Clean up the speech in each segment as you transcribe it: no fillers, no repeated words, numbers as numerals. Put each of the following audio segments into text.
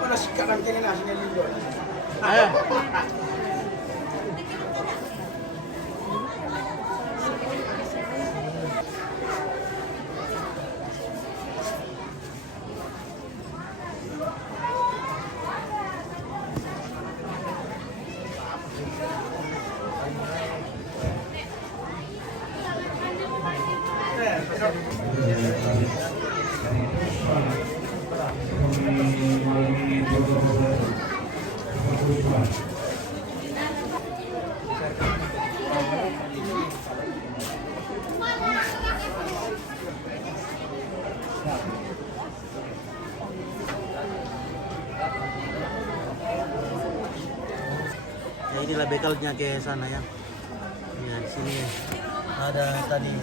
Wala sikat ang tinila, sinalindo. Ayan. Ya, inilah bekalnya ke sana ya. Ya, di sini ada tadi.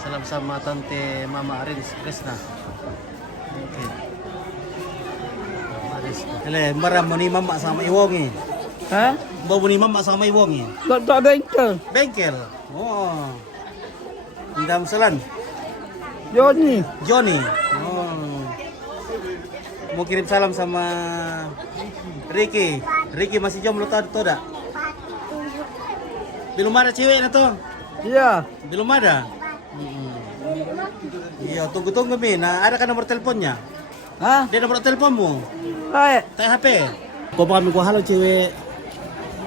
Salam sama tante Mama Aris Krisna. Oke. Aris. Ele, mbara mo ni mama sama Iwongi. Hah? Bawa ni mama sama Iwongi. Tak bengkel. Bengkel. Oh. Indam Selan. Johnny. Johnny. Oh. Mau kirim salam sama Ricky. Ricky masih jomblo tau dak? Belum ada cewek na to? Iya. Belum ada. Iya, tunggu-tunggu Min. Nah, ada kan nomor teleponnya? Hah? Dia nomor teleponmu? Hai. Tak HP. Kau kami gua halo cewek.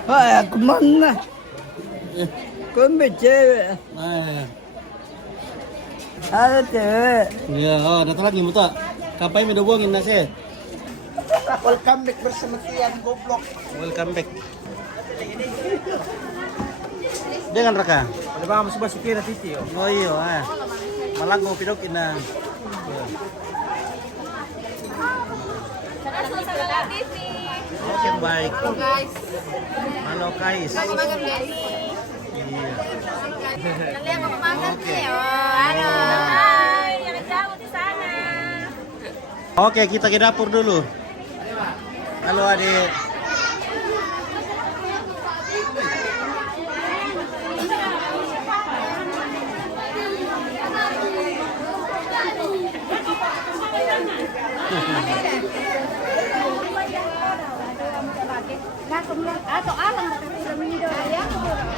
Hai, aku mana? Kau ambil cewek. Ada cewek. Iya, oh, datang lagi muta. Kapai mi dobongin nasi. Welcome back bersama Tian Goblok. Welcome back. Dengan Raka. Ada ba mas basi kira titi oh. Oh iya, ah. Malang mau pidokin na. Oke, baik. Halo guys. Halo guys. Lagi makan guys. Iya. Kalian mau makan nih? Oh, halo. Hai, jangan jauh di sana. Oke, kita ke dapur dulu. Halo adik. Atau alam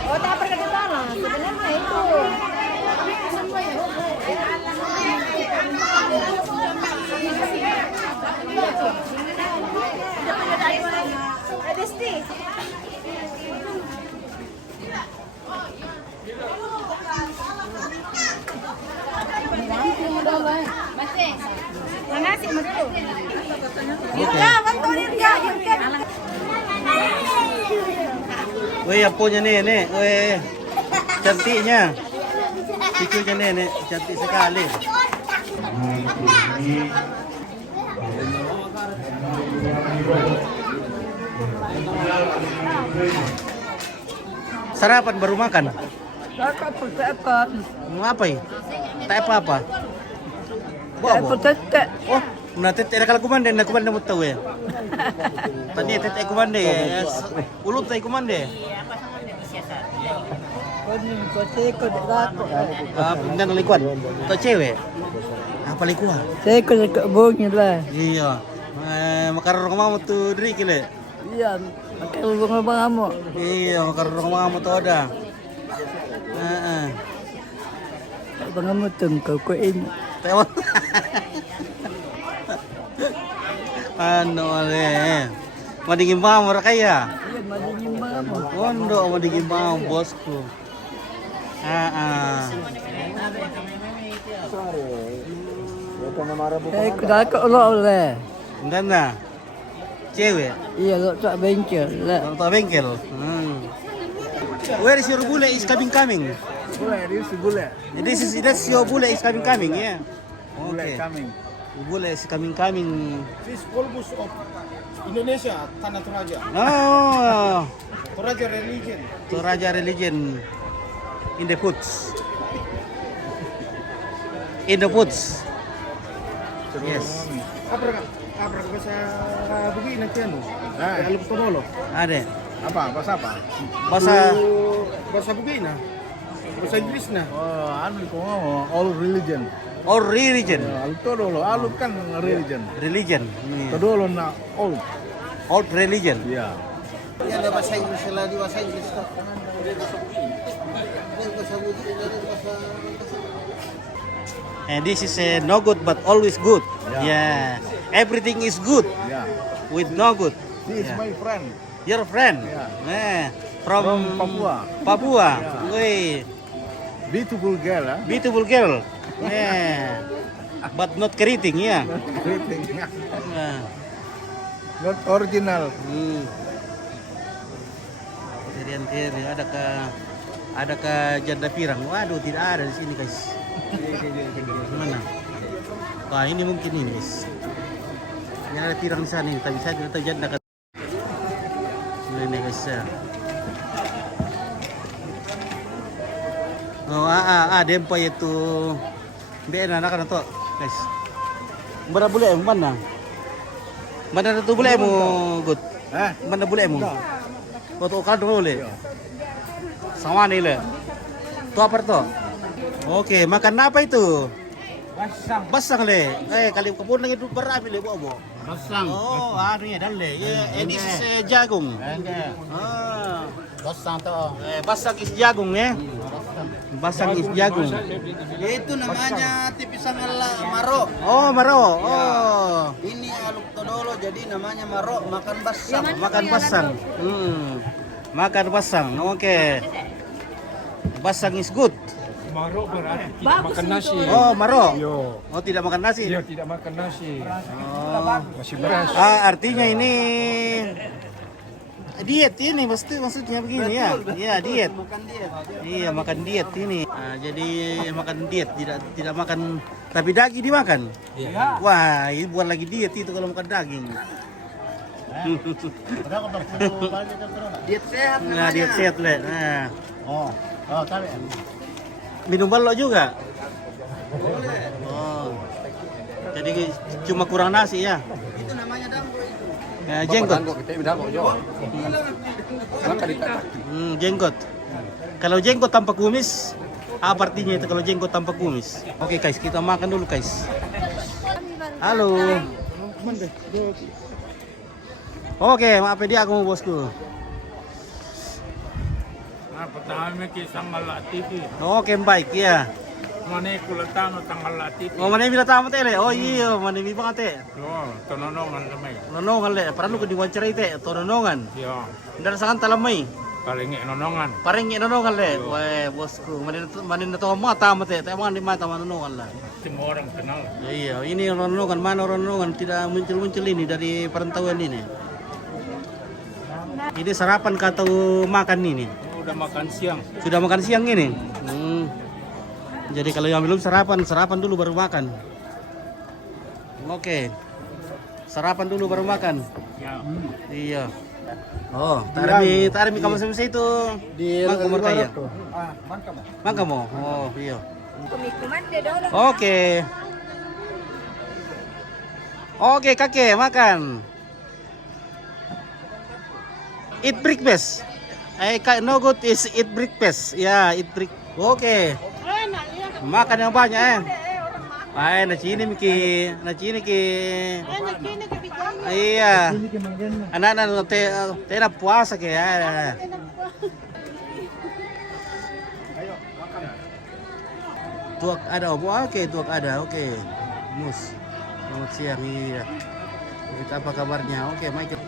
oh tak pergi ke sana sebenarnya itu Makasih, Mas. Oke. Wih, yang punya nih. Wih, cantiknya. Cucunya nih, cantik sekali. Sarapan baru makan. Tak apa. Apa ya? Tak apa-apa. Tak apa tetek. Oh, na tete kalau kumande mo tahu ya. Tadi tete kumande. Ulut tay kumande. Kau ni kau teko dak. Ah, pindah ng likuan. To cewek. Apa likuan? Teko dekat bunyi lah. Iya. Makarong mo tu diri kile. Iya. Makan bunga bangamu. Iya, makarong mo to ada. Heeh. Bangamu tunggu kau ini. Tewon. Ano ale? Madiging ba mo kaya? Iya, madingin bangamu. Kondo madiging ba bosku. Teko dak oleh. Enggak na. Cewek. Iya, tak bengkel lah. Orang bengkel. Where is your bule is coming? Boleh. That's your bule is coming, yeah. Mulai Okay. coming. Bule is coming. This Polbus of Indonesia, Tanah Toraja. Oh, Toraja religion. Toraja religion in the foods. Yes. Apa bahasa begini nanti anu. Aluk Todolo. Ada. Apa? Bahasa apa? Bahasa Bahasa begini nah. Bahasa Inggris nah. Oh, anu ko all religion. or religion. Aluk Todolo, aluk kan religion. Religion. Todolo na all. Old religion. Ya. Ini ada bahasa Inggris lah di bahasa Inggris tuh. And this is no good but always good. Yeah. Yeah. Everything is good Ya. with no good. He is Yeah. my friend. Your friend. Yeah. From Papua. Papua. Yeah. Wait. Beautiful girl, huh? Beautiful girl. Yeah. But not keriting, yeah. Greeting. Yeah. Not original. Tiri ada ke janda pirang. Waduh, tidak ada di sini, guys. Mana? Wah, ini mungkin ini, guys. Ini ada pirang di sana, tapi saya tidak tahu janda ke. Ini, guys. Ya. Oh, dempa itu. Biar anak to, guys. Mana boleh mana? Mana tu boleh mu, good. Mana boleh mu? Foto kan boleh. Sama nih le. Tu apa tu? Oke, makan apa itu? Basang. Basang le. Kali kebun lagi tu berapa le buat? Basang. Oh, ni dan le. Ini jagung. Ah, Basang tuh. basang is jagung ya. Basang is jagung. Itu namanya tipisan maro. Oh, maro. Oh. Ini Aluk Todolo jadi namanya maro, makan basang. Makan basang. Makan basang. Oke. Basang is good. Maro berarti tidak makan nasi. Oh, maro. Yo, Oh, tidak makan nasi. dia tidak makan nasi. Oh. Masih beras. Artinya ini diet ini maksudnya begini ya. Iya, diet. Makan dia. Iya, makan diet ini. Jadi makan diet, tidak makan tapi daging dimakan. Iya. Wah, ini bukan lagi diet itu kalau makan daging. Diet sehat Nah, namanya. diet sehat, Le. Nah, Oh, tahu ya. minum balok juga. Oh. Jadi cuma kurang nasi ya. Itu namanya dambo itu. Jenggot. Jenggot. Kalau jenggot tanpa kumis, apa artinya itu kalau jenggot tanpa kumis? Oke guys, kita makan dulu guys. Halo. Oke, maaf dia aku bosku. Nah, pertama kisah ngalatiti. Oke, baik ya. Mana kulatano tangalatiti. Oh, mana bila tamu tele? Oh iya, mana bila banget teh? Yo, tononongan lamay. Nonongan le, perlu ke diwawancara teh, to nonongan. Yo, Dan sangat talamay. paling nonongan. Paring nonongan le. Weh, bosku, mana na to mga tamu teh, tayo mga di mata nonongan lah. Semua orang kenal. Iya, ini nonongan, mana nonongan tidak muncul-muncul ini dari perantauan ini. Ini sarapan atau makan ini? Udah makan siang. Sudah makan siang ini? Jadi kalau yang belum sarapan dulu baru makan. Oke. Sarapan dulu baru makan. Ya. Iya. Oh, tarmi kamu sama itu. Di Mangko kaya. Mangko mo. Oh, iya. Kumikuman deh dulu. Oke. Oke, kakek makan. Eat breakfast. No good is eat breakfast. Ya, eat breakfast. Oke. Makan yang banyak na sini ki. Iya. Anak-anak te na puasa ke ya. Tuak ada, oke, tuak ada, oke. Mus. Selamat siang, iya. Kita apa kabarnya? Oke, Michael.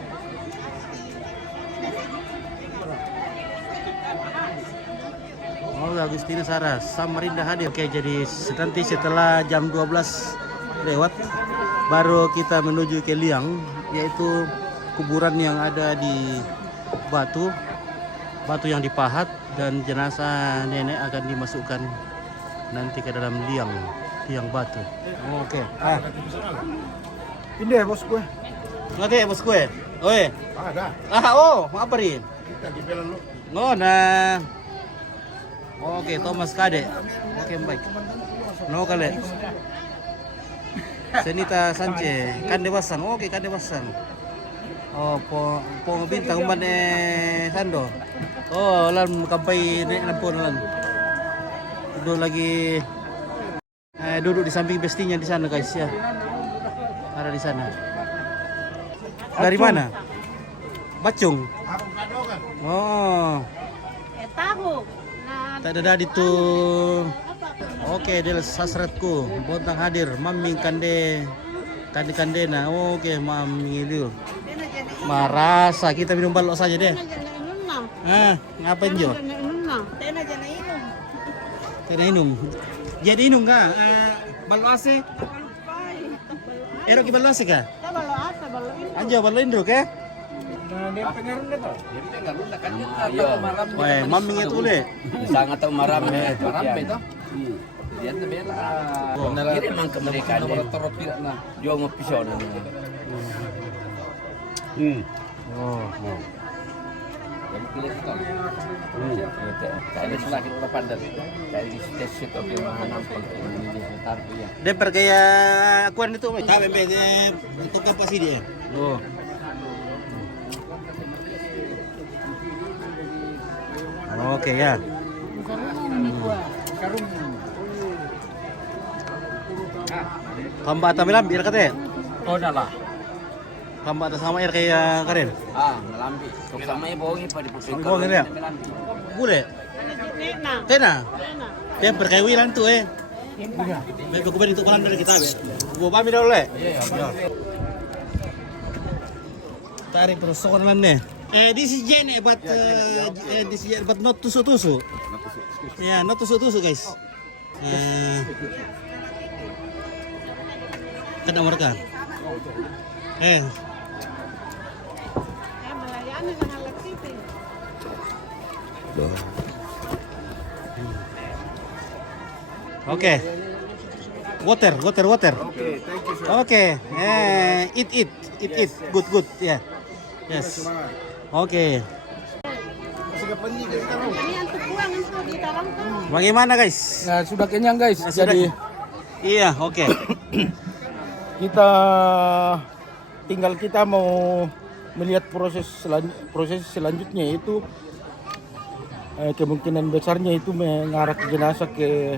Oh, Agustina Saras, Samarinda hadir. Oke, jadi nanti setelah jam 12 lewat baru kita menuju ke liang, yaitu kuburan yang ada di Batu yang dipahat, dan jenazah nenek akan dimasukkan nanti ke dalam liang Batu. Oke. Ini ya bos gue. Oke, bos gue. Oke. Ada. Apa rin? Kita di belakang lu. No, nah. Oke, Thomas Kade. Oke, baik. No kali. Senita Sanche, kande basang. Oke, kande basang. Oh, po bintang umban Sando. Oh, lan kampai nampun lan. Duduk lagi duduk di samping bestinya di sana guys ya. Ada di sana. Dari mana? Bacung. Oh. Tahu. Tak ada itu. Oke, del sasratku. Bontang hadir. Maming kande na. Oke, maming itu. Marasa kita minum balok saja deh. Ngapain Jo? Tena inum. Jadi inum ka? Balok ase? Ero ki balok ase ka? Anjo balok indro ka? Wah, maming itu le. Sangat tahu marame itu. Dia tu bela. Kiri mang kemerdekaan. Dia mau pisau na. Oh. Kali selagi kita pandai. Kali stasiun okey mana nampak ini sebentar tu ya. Deper kaya akuan itu. Tak bebek untuk apa sih dia? Oh. Oke ya. Hamba atau bilang biar kata. Oh dah lah. Hamba atau sama air kayak karen. Melambi. Tok sama ibu ini pada pusing. Ibu ini ya. Boleh. Tena. Dia berkayu wilan tu Bebe ko itu konan dari kita be. Gua pamit dulu le. Iya. Tarik terus sokonan nih. This is Jane but this is but not tusuk-tusuk. Ya, not tusuk-tusuk guys. Kada mereka. Oke. Water. Okay, thank you sir. Oke. Eat. Good. Ya. Yeah. Yes. Oke. Bagaimana guys? Nah, sudah kenyang guys. Jadi iya, oke. Kita mau melihat proses selanjutnya itu kemungkinan besarnya itu mengarah ke jenazah ke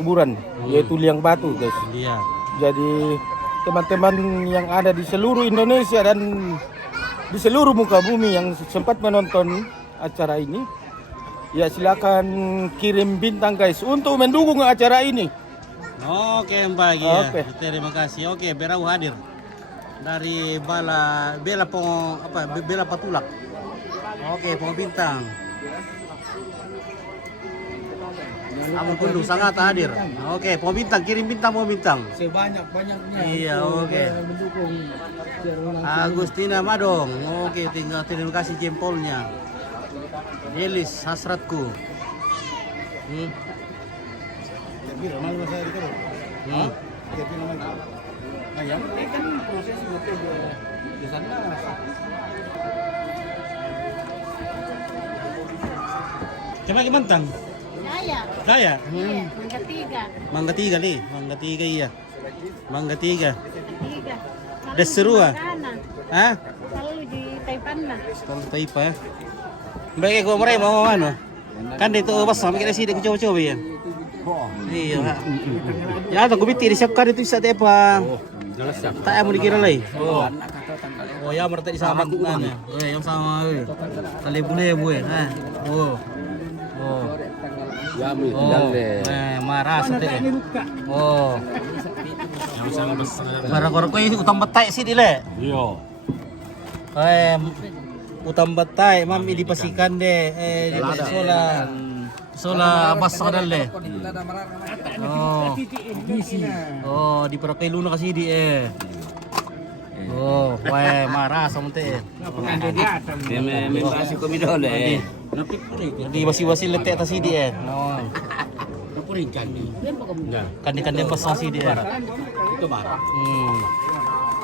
kuburan yaitu liang batu guys. Iya. Jadi teman-teman yang ada di seluruh Indonesia dan di seluruh muka bumi yang sempat menonton acara ini, ya silakan kirim bintang guys untuk mendukung acara ini. Oke Mbak ya. Oke. Terima kasih. Oke, Berau hadir dari Bela Patulak. Oke, Pong Bintang. Amun Kundu sangat hadir. Oke, Pong Bintang kirim bintang Pong Bintang. Sebanyak-banyaknya. Iya, oke. Mendukung Agustina Madong. Oke, tinggal terima kasih jempolnya. Elis hasratku. Ayam kan proses itu di sana. Coba gimantang. Saya. Mangga tiga nih, mangga tiga iya. Mangga tiga. Deserua. Hah? Selalu di Taipan lah. Kalau Taipa ya. Baik ko maray mau ano. Kan dito bas kami kita sidik coba-coba ya. Iya. Ya to gubiti siap ka dito sa Taipa. Tak mo dikira lay. Oh ya merta disama na. Yung sama talibu-lebu ha. Yami marah sate. Bara-bara ko utang batay si dile. Iya. Utang batay, mam ilipasikan de di sola abas sa dale. Di para kay luna kasi di marah sa monte. May kasi ko midole. Di wasi-wasi lete ta si di Kandi-kandi pas sa si di Itu marah.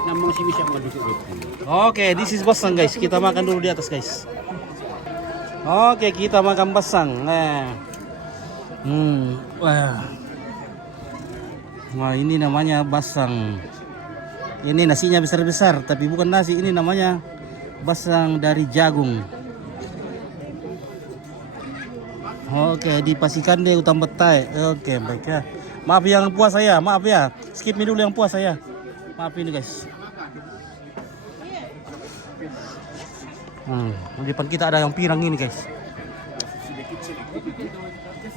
Namun si bisa madusuk itu. Oke, this is basang guys. Kita makan dulu di atas guys. Oke, kita makan basang. Wah. Wah, ini namanya basang. Ini nasinya besar-besar, tapi bukan nasi. Ini namanya basang dari jagung. Oke, dipastikan deh utang betai. Oke, baik ya. Maaf yang puasa ya, maaf ya. Skip dulu yang puasa ya. Maaf ini guys. Di depan kita ada yang pirang ini guys.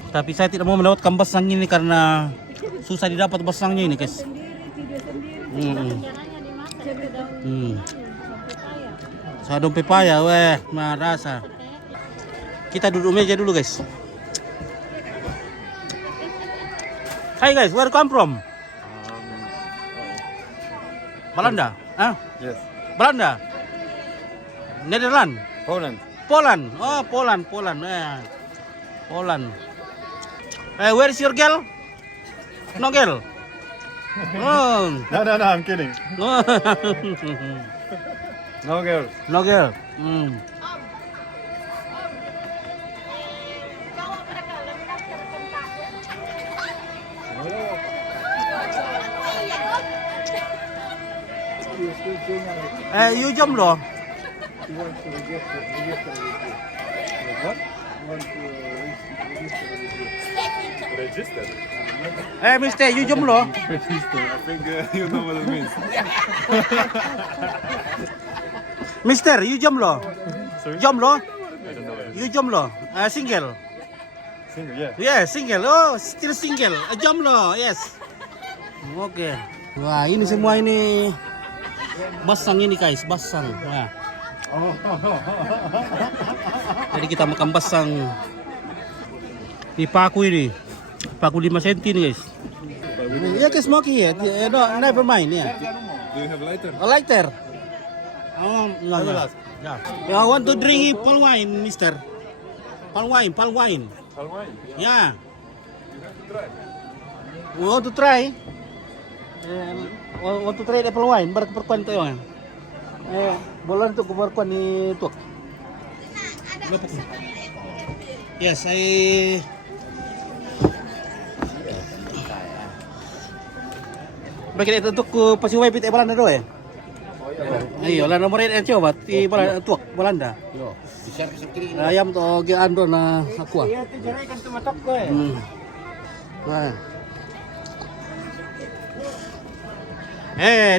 Tapi saya tidak mau mendapatkan basang ini karena susah didapat basangnya ini guys. Sadong pepaya, weh, rasa. Kita duduk meja dulu guys. Hi guys, where you come from? Belanda? Ah? Yes. Belanda? Netherlands? Poland. Poland? Oh, Poland. Poland. Where is your girl? No girl? Oh. No, I'm kidding. No. No girl. No girl. You jomblo? Register. Mister, you jomblo? Register. I think you know what it means. Mister, you jomblo? Sorry? Jomblo? I don't know. You jomblo? Single? Single, yeah. Yeah, single. Oh, still single. Jomblo, yes. Oke. Wah, ini semua ini basang ini guys, basang. Wah. Jadi kita makan basang di paku ini. Paku 5 cm nih guys. Ya ke smoky ya. No, never mind ya. Do you have lighter? A lighter. Oh, no. Yeah. I want to drink palm wine, mister. Palm wine. Palm wine. Yeah. Want to try? Want to try the palm wine? Baru keperkuan tayo ya. Boleh untuk keperkuan ni tuak. Yes, Bagi itu untuk pasiway pit Belanda do ya. Ayo, lah nomor yang coba di Belanda tuak Belanda. Yo, bisa kiri. Ayam to ge ando na aqua. Iya, itu jaray kan tumatak ko eh. Nah.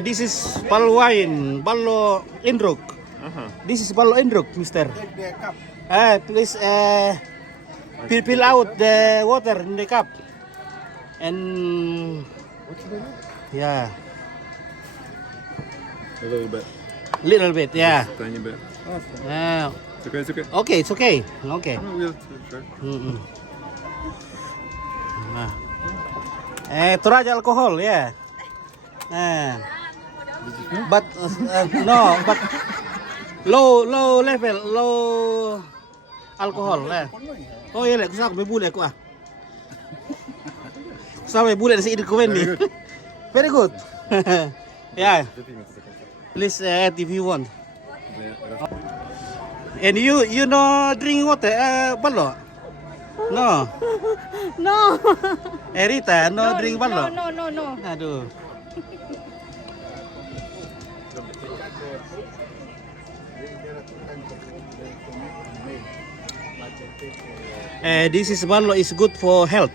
This is Palwine, Ballo Indruk. This is Ballo Indruk, mister. Please fill out the water in the cup. And yeah. A little bit. Little bit, yeah. Tiny bit. It's okay, it's okay. Okay, it's okay. Okay. We'll try. Nah. Too much alcohol, yeah. But no, but low level, low alcohol. Oh iya, kusah may bule ko ah. Kusah may bule sa idid ko wen ni. Very good. Yeah. Please add if you want. And you know drink water, Ballo? No. No. Rita, no drink Ballo? No. Aduh. This is Ballo is good for health.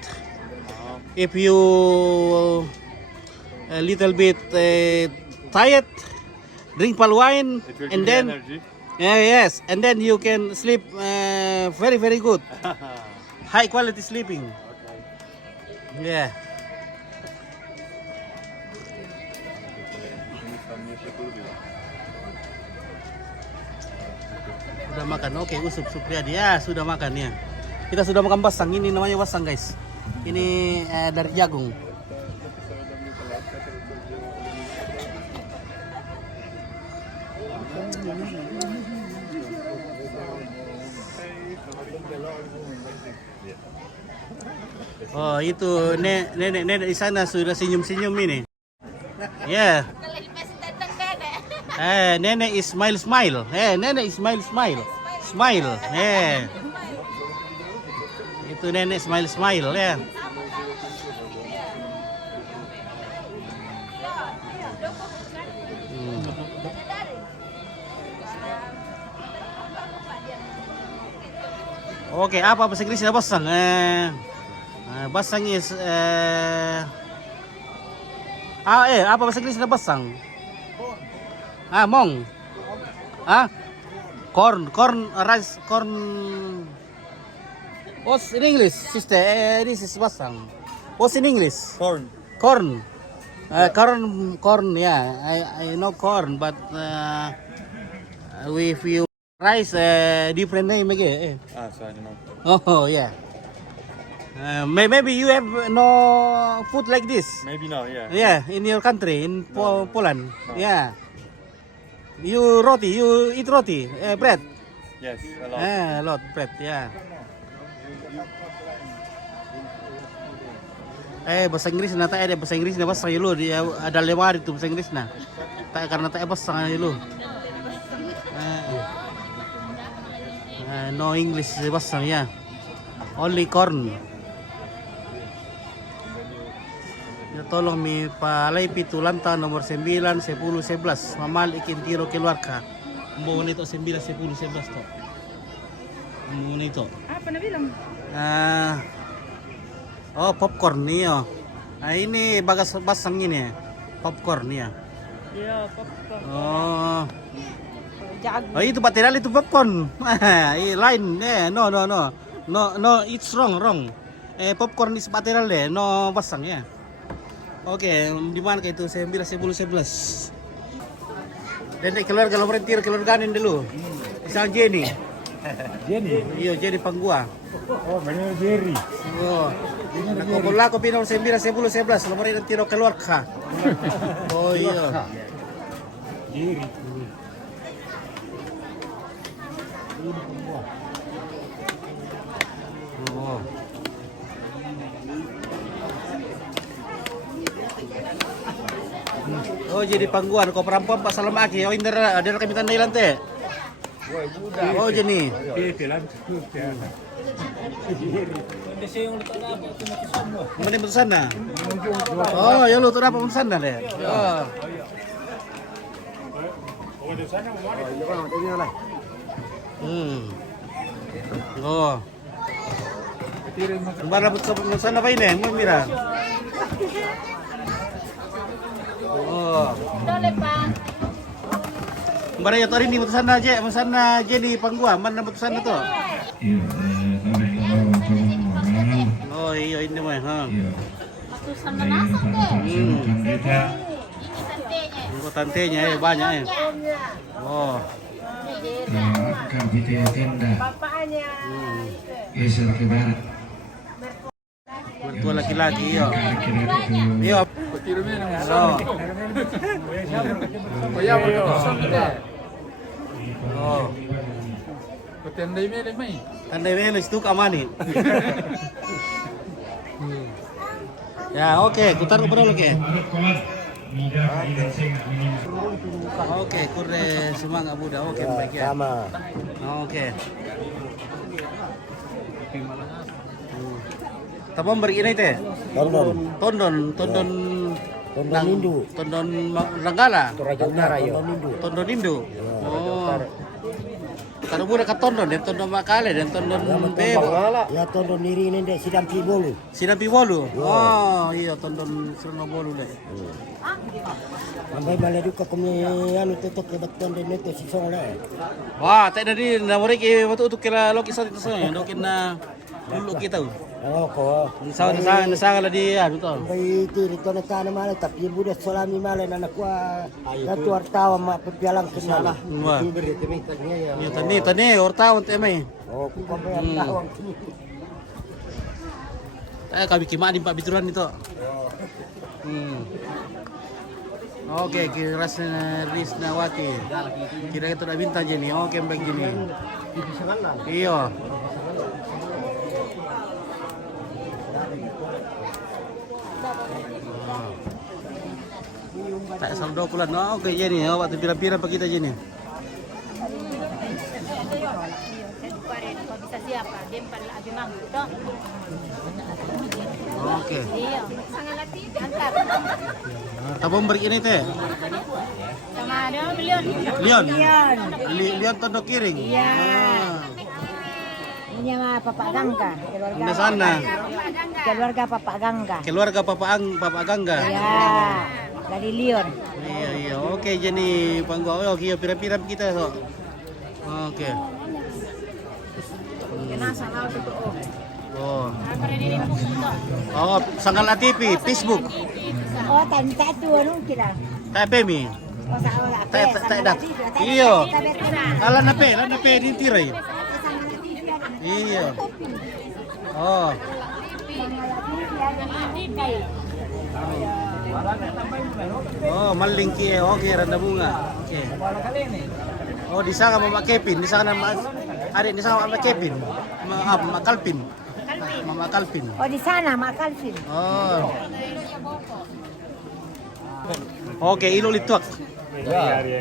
If you a little bit tired, drink palwine and then Energy. yes, and then you can sleep very very good. High quality sleeping. Yeah. Sudah makan, oke, Usup Supriyadi ya sudah makan ya. Kita sudah makan basang, ini namanya basang guys. Ini dari jagung. Oh itu nenek di sana sudah senyum-senyum ini. Yeah. Nenek is smile. Nenek is smile. Itu nenek smile ya. Oke, apa bahasa Inggrisnya basang? Basang is apa bahasa Inggrisnya basang? Mong. Corn, rice, corn. What's in English, sister? This is basang. What's in English? Corn. Corn. Corn. Yeah, I know corn, but with you rice, different name again. So I don't know. Oh yeah. Maybe you have no food like this. Maybe no, yeah. Yeah, in your country, in Poland. Yeah. You eat roti, bread. Yes, a lot. A lot bread. Yeah. Bahasa Inggris na tayo, bahasa Inggris na basta yun, ada lewat itu bahasa Inggris na. Tayo karena tayo basta yun. No English basta ya. Only corn. Ya tolong mi palay pitulanta nomor 9, 10, 11. Mamal ikin tiro keluarga. Mau nito 9, 10, 11 to. Mau nito. Apa nabilang? Oh, popcorn nih oh. Nah ini bagas basang ini popcorn ya. Iya, popcorn. Oh. Jago. Oh itu material itu popcorn. Lain no it's wrong. Popcorn is material deh, no basang ya. Oke, di mana kayak itu 9, 10, 11. Dan keluarga lo berhenti keluarganin dulu. Isang Jenny. Iya Jenny Panggua. Oh, benar Jerry. Oh. Nakukulah ko pinong 9, 10, 11. Lumari ng tiro keluarga. Oh iya. Jerry. Oh. Oh jadi pangguan ko perempuan Pak Salamaki. Oh indra ada kami tandai lantai. Oh jadi. Mana putusan na? Oh ya lu tuh apa putusan na deh? Oh. Oh. Kembali putusan apa ini? Mau mira? Oh. Dole pa. Kembali ya hari ini putusan aja, putusan aja di Panggua. Mana putusan itu? Oh iya ini mah, ha. Putusan manasang deh. Ini tantenya. Ini tantenya banyak ya. Oh. Bapaknya. Geser ke barat. Mertua laki-laki ya. Iya. Oh. Oh. Tandai mele itu kamani. Ya oke, kutar ke dulu ke. Oke, kure semangat muda. Oke, baik ya. Sama. Oke. Tapos beri ini teh. Tondon Indu. Tondon Ranggala. Toraja Utara ya. Tondon Indo. Oh. Kalau mula ka tondon, dan tondon makale, dan tondon bebo. Ya tondon niri ini dek Sidampi Bolu. Sinapi bolu. Oh, iya tondon Sinapi bolu deh. Sampai balik juga kami anu tutup ke tondon itu si song le. Wah, tak dari namori ke waktu itu kira lokisat itu sana, dokin na dulu kita. Oh ko. Nasa lah dia, betul. Sampai itu di tona tanah malah tapi budak solami malah anak gua. Satu wartawan mak pepialang kenal. Wah. Iya tani orang temai. Oh, kami wartawan. Kami kima di Pak Bituran itu. Oke, kira Risnawati. Kira itu udah bintang jadi. Oke, baik gini. Iya. Tak saldo kulan. Oke, jadi waktu pira-pira pak kita jadi. Bisa siapa? Dia pada abi manggu toh. Oke. Iya. Sangat latih antar. Tabung beri ini teh. Sama ada Leon. Leon. Leon Tondo Kiring. Iya. Ini sama Papa Gangga, keluarga. Di sana. Keluarga Papa Gangga. Keluarga Papa Gangga. Ya, dari Lyon. Iya iya. Oke jadi panggung oke pira-pira kita so. Oke. Kena sama itu. Oh. Oh, Sanggal TV, Facebook. Oh, tanta tu ano kira. Tape mi. Oh, sa ola. Tak dak. Iyo. Ala nape di tirai. Iya. Oh. Oh, malingki oke randa bunga. Oke. Oh, di sana Mama Kevin, di sana Mas adik di sana Mama Kevin. Mama Kalpin. Mama Kalpin. Oh, di sana Mak Calvin. Oh. Oke, ilo lituak.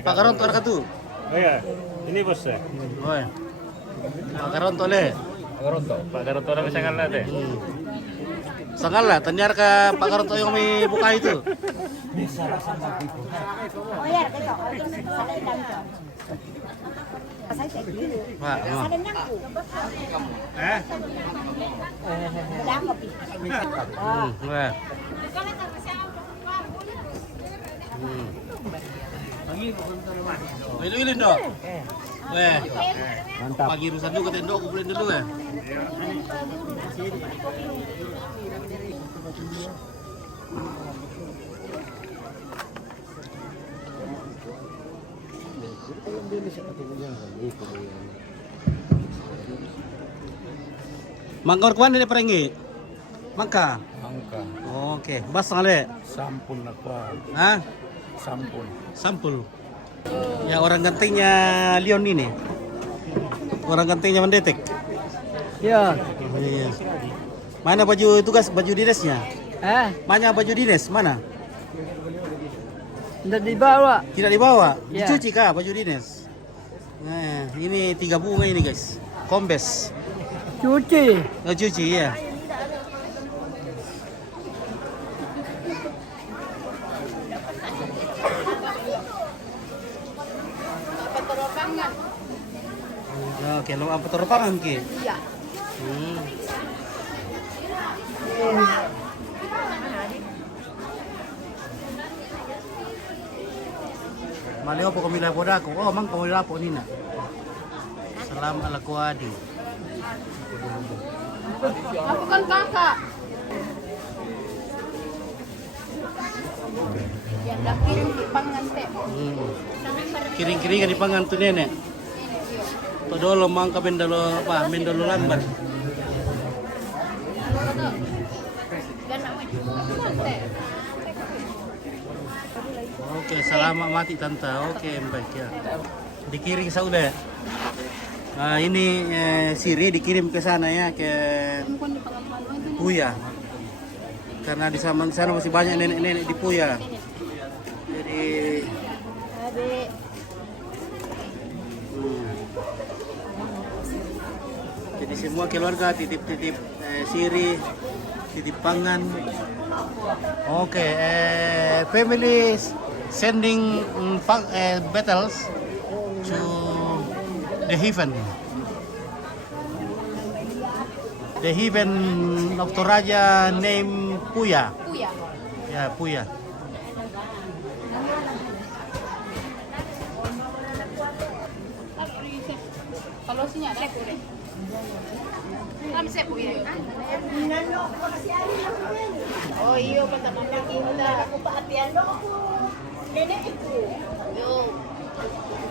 Pak Karon tuar katu. Iya, ini bosnya. Oi. Pak Karon tole. Pak Garoto na bisa ngalat eh. Sangal lah, tanyar ka Pak Karon to yung may buka itu. Oh, ya, ito. Sa lang to. Pasay sa iyo. Pak, Sa lang ko. Wala ko pi. Ah. Wah. Ilin dong. Weh. Mantap. Pagi rusan dulu katanya dok, kumpulin dulu ya. Mangkor kuan ini perenggi. Mangka. Angka Oke, bas ngale. sampul na kwa. Hah? Sampul. Ya orang gantengnya Leon ini. Orang gantengnya mendetek. Ya. Iya. Mana baju tugas, baju dinasnya? Mana baju dinas? Mana? Tidak dibawa. Tidak dibawa. Ya. Dicuci kah baju dinas? Nah, ini 3 bunga ini guys. Kombes. Cuci. Oh, cuci ya. Oke, lo apa teropangan ki? Iya. Maleo po kami lapo dako. Oh, mang kami lapo nina. Salam ala kuadi. Ako kan kakak. Yang dakirin di pangante. Kiring-kiringan di pangan tu nenek. Todolo mang ka bendalo apa? Bendalo lambat. Oke, selamat mati tante. Oke, baik ya. Dikirim saudah. Nah, ini siri dikirim ke sana ya ke Puya. Karena di sana masih banyak nenek-nenek di Puya. Jadi Jadi semua keluarga titip-titip siri, titip pangan. Oke, family sending battles to the heaven. The heaven of Toraja name Puya. Kuya. Ya, Puya. Kalau sinya ada kure. Kami saya kuya. Oh iyo pagkaman kita. Ako pa atian do ako. Nenek itu. Yo.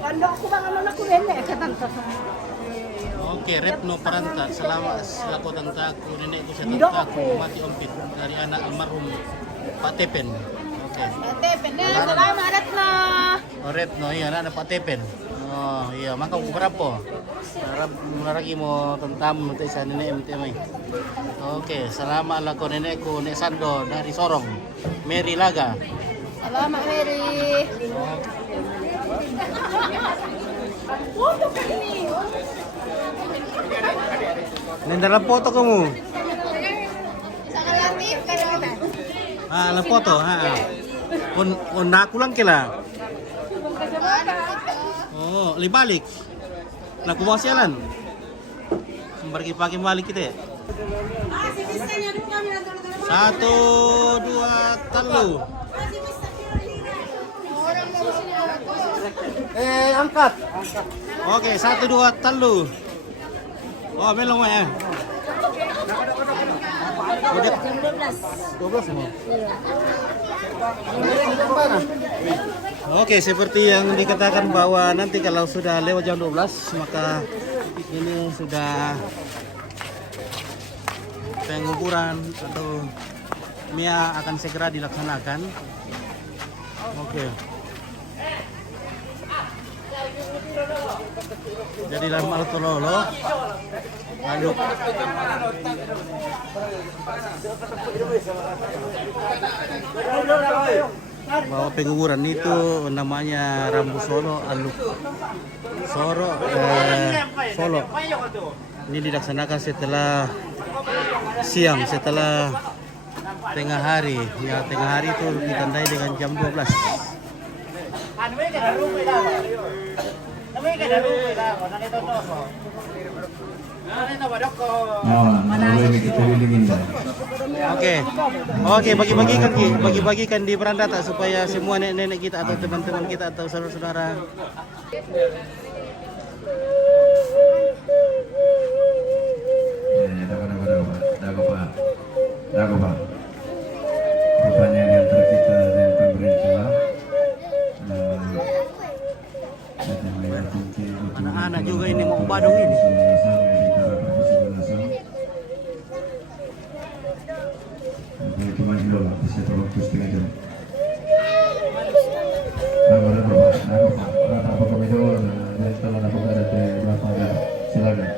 Kando ako bang ano na ko nenek katanta. Oke, Retno Paranta, selamat selaku tantaku, nenekku tantaku mati ompit dari anak almarhum Pak Tepen. Oke. Tepen na salamat Retno. Oh, Retno, iya anak Pak Tepen. Oh iya, maka aku berapa? Harap lagi mau tentam untuk isa nenek MTM. Oke, selamat laku nenekku, Nek Sando dari Sorong, Mary Laga. Salamat Mary. Ini dalam foto kamu. Sangat latif kan kita. Ah, dalam foto. Aku lang kila. Oh, libalik. Naku bawa sialan. Pergi pagi balik kita ya. 1, 2, telu. Angkat. Oke, 1, 2, telu. Oh, belum ya. Udah 12 semua. Oke, seperti yang dikatakan bahwa nanti kalau sudah lewat jam 12 maka ini sudah pengukuran atau MIA akan segera dilaksanakan. Oke. Jadi dalam Maltololo lalu bahwa pengukuran itu namanya Rambu Solo Aluk Solo Solo. Ini dilaksanakan setelah siang, setelah tengah hari. Ya, tengah hari itu ditandai dengan jam 12. Oke, bagi-bagikan di perandata supaya semua nenek-nenek kita atau teman-teman kita atau saudara-saudara. Dago Pak. Rupanya di antara kita dan pemerintah Anak-anak juga ini mau badung ini. Cuma di luar, bisa waktu setengah jam. Silakan.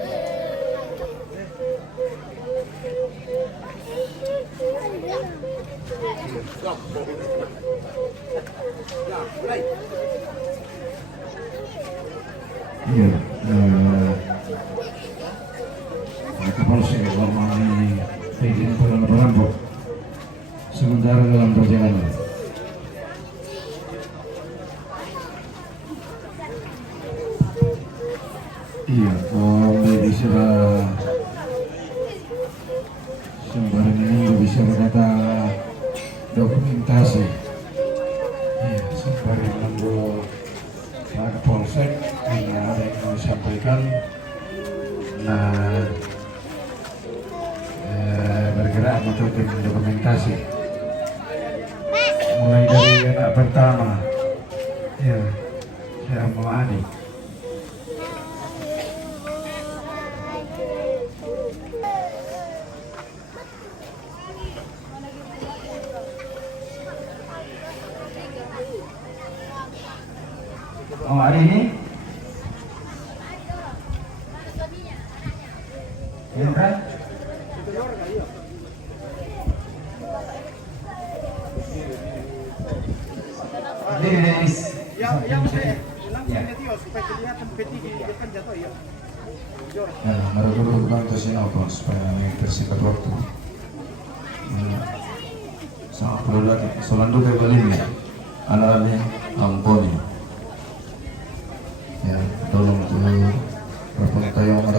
Iya, Kapolsek melalui izin perampok sementara dalam perjalanan. Iya, bisa sembarang ini bisa berkata dokumentasi. Iya, sembarang menunggu Pak Kapolsek ini ada yang mau disampaikan. Nah, bergerak untuk tim dokumentasi. Mulai dari anak pertama, ya, saya mau Ani. Oh, hari ini Hendra? Ini Dennis. Nah, baru bantu Sinoko supaya mempersingkat waktu. Sangat perlu lagi. Solando kayak balik nih. Anak-anaknya amponi. Ya, tolong tuh berapa tayang ada